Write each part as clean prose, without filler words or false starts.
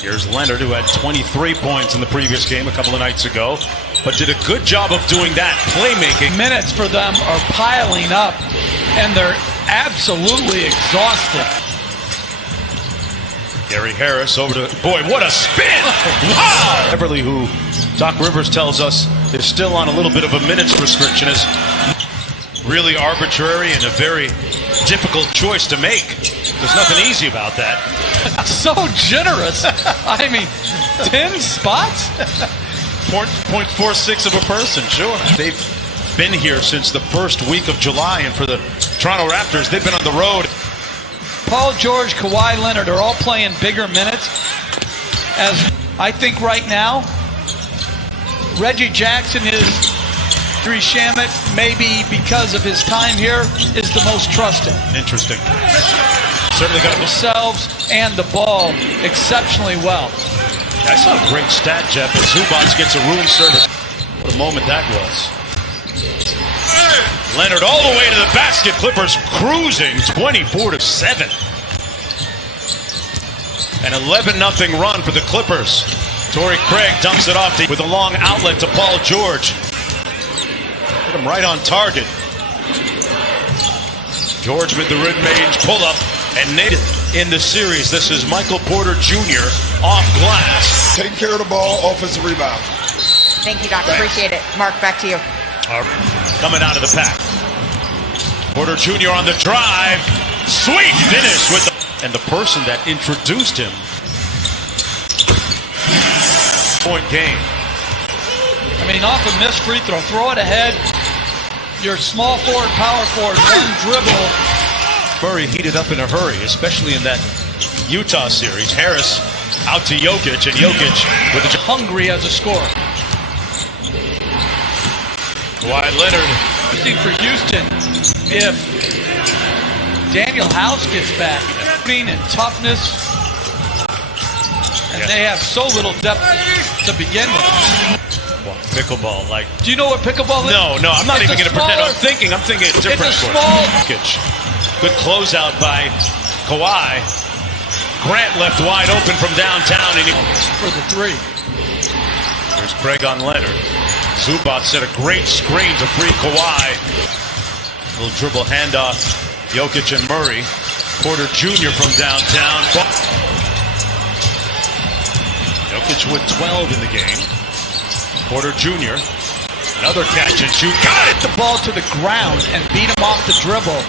Here's Leonard, who had 23 points in the previous game a couple of nights ago, but did a good job of doing that, playmaking. Minutes for them are piling up, and they're absolutely exhausted. Gary Harris over to, boy, what a spin! Wow! Beverly, who Doc Rivers tells us is still on a little bit of a minutes restriction, is really arbitrary and a very difficult choice to make. There's nothing easy about that. So generous. I mean, 10 spots? 0.46 of a person, sure. They've been here since the first week of July, and for the Toronto Raptors, they've been on the road. Paul George, Kawhi Leonard are all playing bigger minutes. As I think right now, Reggie Jackson is Shamet, maybe because of his time here, is the most trusted. Interesting. Certainly got themselves and the ball exceptionally well. I saw a great stat, Jeff, as Zubac gets a room service. What a moment that was. Leonard all the way to the basket. Clippers cruising 24-7. An 11-0 run for the Clippers. Torrey Craig dumps it off with a long outlet to Paul George. Put him right on target. George with the mid-range pull-up and nailed it in the series. This is Michael Porter Jr. off glass. Taking care of the ball, offensive rebound. Thank you, Doc. Appreciate it. Mark, back to you. Coming out of the pack. Porter Jr. on the drive. Sweet finish with the... And the person that introduced him. Point game. I mean, off a missed free throw, throw it ahead. Your small forward, power forward, one dribble. Murray heated up in a hurry, especially in that Utah series. Harris out to Jokic, and Jokic with a... Hungry as a scorer. Kawhi Leonard. Interesting for Houston if Daniel House gets back. Being in toughness, and they have so little depth to begin with. Well, pickleball, like... Do you know what pickleball is? No, I'm not even going to pretend. I'm thinking it's different. It's a small... Good closeout by Kawhi. Grant left wide open from downtown. And for the three. There's Craig on Leonard. Zubac set a great screen to free Kawhi. Little dribble handoff. Jokic and Murray. Porter Jr. from downtown. Jokic with 12 in the game. Porter Jr. Another catch and shoot. Got it! The ball to the ground and beat him off the dribble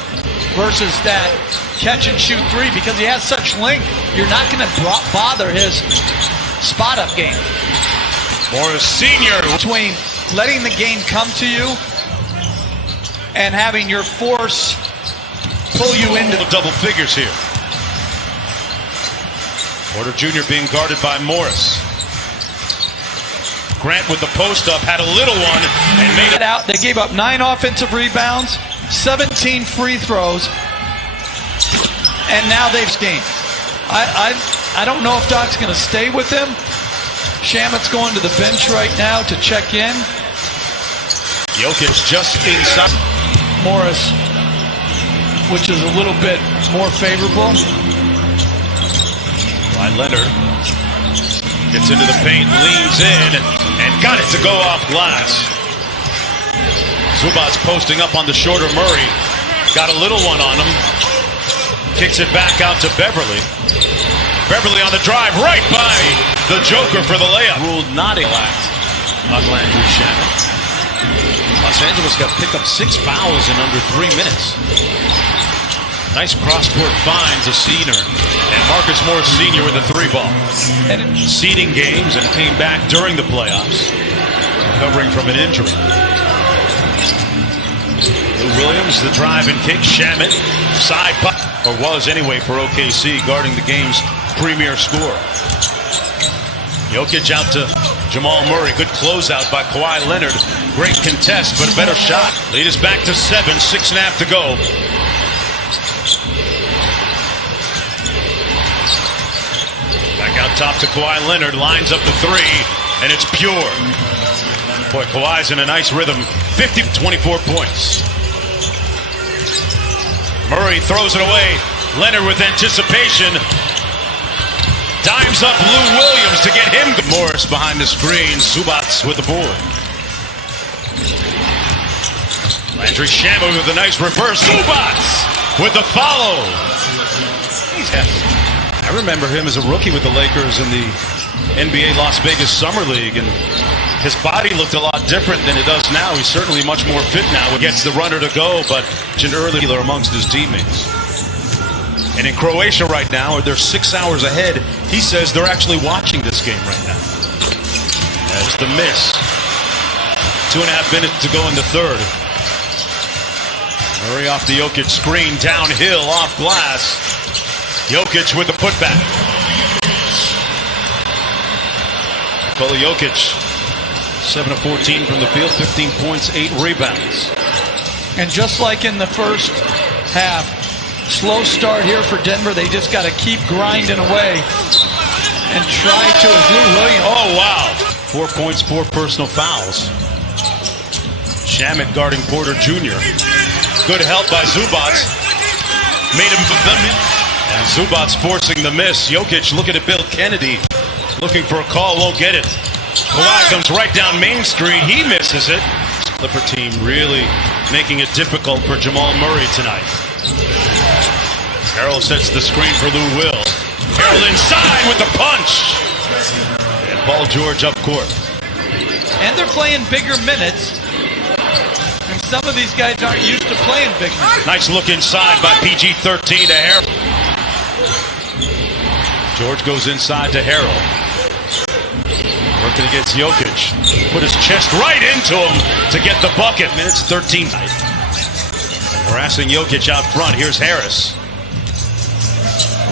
versus that catch and shoot three, because he has such length. You're not going to bother his spot up game. Morris Sr. Between letting the game come to you and having your force pull you into double figures here. Porter Jr. being guarded by Morris. Grant with the post up, had a little one and made it out. They gave up 9 offensive rebounds, 17 free throws, and now they've gained. I don't know if Doc's going to stay with him. Shamet's going to the bench right now to check in. Jokic just inside. Morris, which is a little bit more favorable. By Leonard. Gets into the paint, leans in, and got it to go off glass. Zubac posting up on the shorter Murray. Got a little one on him. Kicks it back out to Beverly. Beverly on the drive, right by the Joker for the layup. Ruled not elect on Landry Shamet. Los Angeles got picked up 6 fouls in under 3 minutes. Nice cross-court finds a senior. And Marcus Morris Sr. with a 3-ball. Seeding games and came back during the playoffs, recovering from an injury. Lou Williams, the drive and kick. Shamet, side pop, or was anyway for OKC, guarding the game's premier scorer. Jokic out to Jamal Murray. Good closeout by Kawhi Leonard. Great contest, but a better shot. Lead is back to 7, 6.5 to go. Back out top to Kawhi Leonard, lines up the 3, and it's pure. Boy, Kawhi's in a nice rhythm. 24 points. Murray throws it away. Leonard with anticipation. Dimes up Lou Williams to get him. Morris behind the screen. Zubac with the board. Landry Shamet with a nice reverse. Zubac with the follow. I remember him as a rookie with the Lakers in the NBA Las Vegas Summer League, and his body looked a lot different than it does now. He's certainly much more fit now. He gets the runner to go, but earlier amongst his teammates. And in Croatia right now, they're 6 hours ahead. He says they're actually watching this game right now. That's the miss. 2.5 minutes to go in the third. Murray off the Jokic screen, downhill, off glass. Jokic with the putback. Nikola Jokic, 7 of 14 from the field, 15 points, 8 rebounds. And just like in the first half, slow start here for Denver. They just got to keep grinding away and try to, as Lou Williams. Oh, wow. 4 points, 4 personal fouls. Shamet guarding Porter Jr. Good help by Zubac. Made him. And Zubac forcing the miss. Jokic looking at Bill Kennedy. Looking for a call, won't get it. Kawhi comes right down Main Street. He misses it. Clipper team really making it difficult for Jamal Murray tonight. Harrell sets the screen for Lou Will. Harrell inside with the punch. And Paul George up court. And they're playing bigger minutes. And some of these guys aren't used to playing big minutes. Nice look inside by PG-13 to Harrell. George goes inside to Harrell. Working against Jokic. Put his chest right into him to get the bucket. Minutes 13. Harassing Jokic out front. Here's Harris.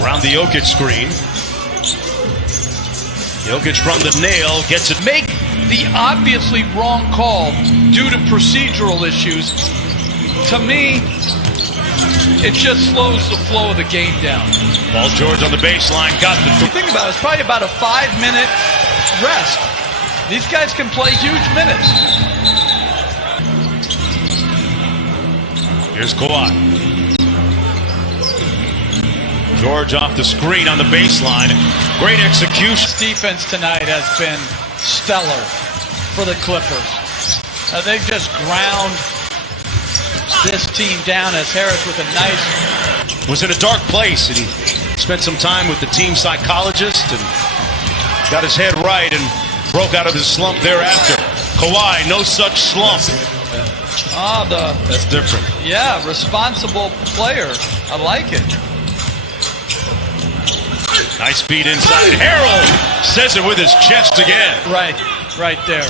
Around the Jokic screen. Jokic from the nail. Gets it. Make the obviously wrong call due to procedural issues. To me, it just slows the flow of the game down. Paul George on the baseline. Got the... Think about it. It's probably about a 5-minute rest. These guys can play huge minutes. Here's Kawhi. George off the screen on the baseline. Great execution. This defense tonight has been stellar for the Clippers. They've just ground this team down as Harris with a nice... Was in a dark place, and he spent some time with the team psychologist and got his head right and broke out of his slump thereafter. Kawhi, no such slump. That's different. Yeah, responsible player. I like it. Nice feed inside. Harrell says it with his chest again. Right there.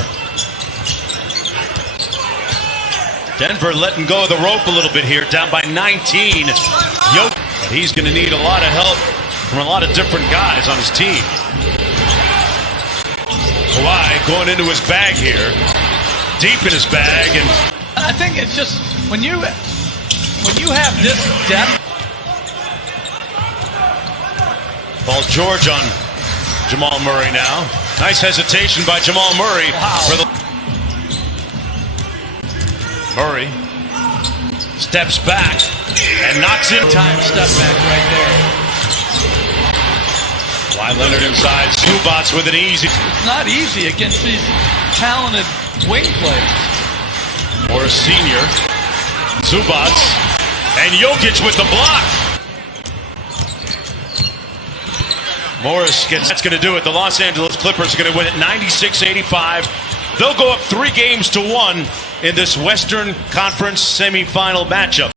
Denver letting go of the rope a little bit here, down by 19. But he's going to need a lot of help from a lot of different guys on his team. Kawhi going into his bag here, deep in his bag, and I think it's just when you have this depth. Paul George on Jamal Murray now. Nice hesitation by Jamal Murray. Wow. Murray steps back and knocks in. Time step back right there. Kawhi Leonard inside. Zubac with an easy. It's not easy against these talented wing players. Morris Sr. Zubac and Jokic with the block. Morris gets. That's going to do it. The Los Angeles Clippers are going to win it 96-85. They'll go up 3-1 in this Western Conference semifinal matchup.